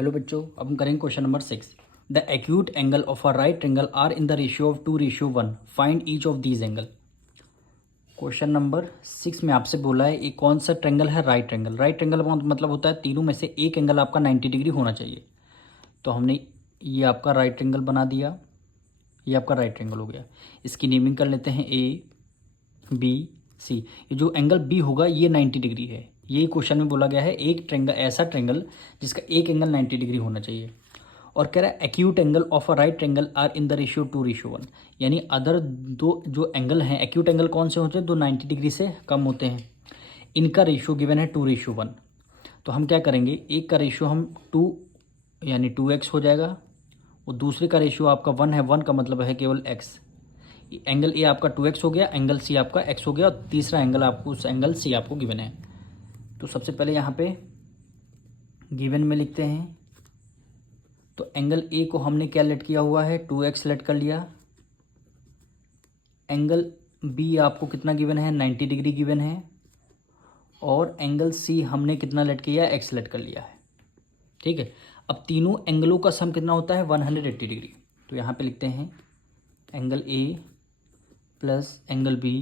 Hello बच्चों, अब हम करेंगे question number 6। The acute angle of a right triangle are in the ratio of 2:1। Find each of these angle. Question number 6 में आपसे बोला है ये कौन सा ट्रायंगल है, राइट ट्रायंगल। राइट ट्रायंगल का मतलब होता है तीनों में से एक एंगल आपका 90 डिग्री होना चाहिए। तो हमने ये आपका राइट ट्रायंगल बना दिया, ये आपका राइट ट्रायंगल हो गया। इसकी नेमिंग कर लेते हैं ए बी सी। ये जो एंगल बी होगा ये 90 डिग्री है। यही क्वेश्चन में बोला गया है एक ट्रायंगल, ऐसा ट्रायंगल जिसका एक एंगल 90 डिग्री होना चाहिए। और कह रहा है acute angle of a right triangle are in the ratio 2:1। यानी अदर दो जो एंगल हैं, एक्यूट एंगल कौन से होते हैं, जो 90 डिग्री से कम होते हैं, इनका रेशियो गिवन है 2:1। तो हम क्या करेंगे, एक का रेशियो हम 2 यानी 2x हो जाएगा, और दूसरे का रेशियो आपका 1 है। 1 का मतलब है केवल x। एंगल ए आपका 2x हो गया, एंगल सी आपका x हो गया, और तीसरा एंगल आपको उस एंगल सी आपको गिवन है। तो सबसे पहले यहाँ पे गिवन में लिखते हैं। तो एंगल ए को हमने क्या लेट किया हुआ है, 2x लेट कर लिया। एंगल बी आपको कितना गिवन है, 90 डिग्री गिवन है। और एंगल सी हमने कितना लेट किया, x लेट कर लिया है। ठीक है, अब तीनों एंगलों का सम कितना होता है, 180 डिग्री। तो यहाँ पे लिखते हैं angle A plus angle B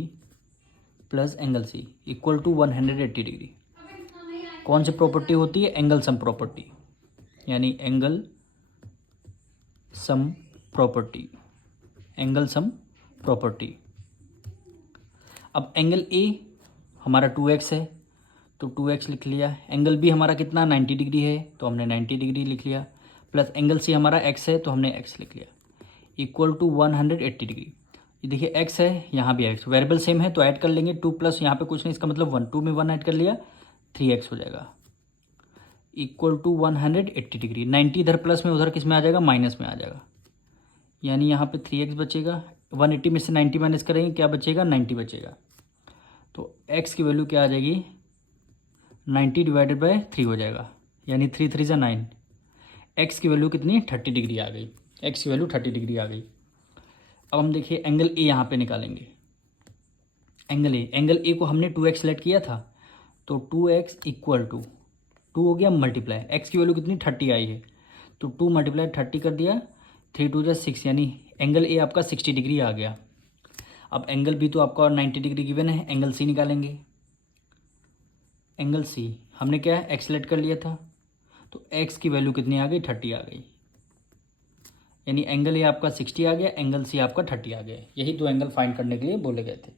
plus angle C equal to 180 degree. कौन सी प्रॉपर्टी होती है, एंगल सम प्रॉपर्टी, यानी angle sum property, angle sum property. अब एंगल ए हमारा 2x है तो 2x लिख लिया। एंगल बी हमारा कितना 90 डिग्री है तो हमने 90 डिग्री लिख लिया। प्लस एंगल सी हमारा x है तो हमने x लिख लिया, इक्वल टू 180 डिग्री। ये देखिए x है, यहाँ भी x, वेरिएबल सेम है तो ऐड कर लेंगे 2 प्लस यहाँ पे कुछ नहीं, इसका मतलब 1, 2 में 1 ऐड कर लिया, 3x हो जाएगा, इक्वल टू 180 डिग्री। 90 इधर प्लस में, उधर किस में आ जाएगा, माइनस में आ जाएगा। यानी यहाँ पे 3x बचेगा। 180 में से 90 माइनस करेंगे, क्या बचेगा, 90 बचेगा। तो x की वैल्यू क्या आ जाएगी, 90 डिवाइडेड बाय 3 हो जाएगा, यानी 3 3 = 9। x की वैल्यू कितनी, 30 डिग्री आ गई। x की वैल्यू 30 डिग्री आ गई। अब हम देखिए एंगल ए यहाँ पे निकालेंगे। एंगल ए को हमने 2x सेलेक्ट किया था, तो 2x इक्वल टू 2 हो गया मल्टीप्लाई, x की वैल्यू कितनी 30 आई है, तो 2 × 30 कर दिया, 3 2 = 6, यानी एंगल ए आपका 60 डिग्री आ गया। अब एंगल बी तो आपका 90 डिग्री गिवन है, एंगल सी निकालेंगे। एंगल सी हमने क्या है, x सेलेक्ट कर लिया था, तो x की वैल्यू कितनी आ गई, 30 आ गई। यानी एंगल ए आपका 60 आ गया, एंगल सी आपका 30 आ गया। यही दो एंगल फाइंड करने के लिए बोले गए थे।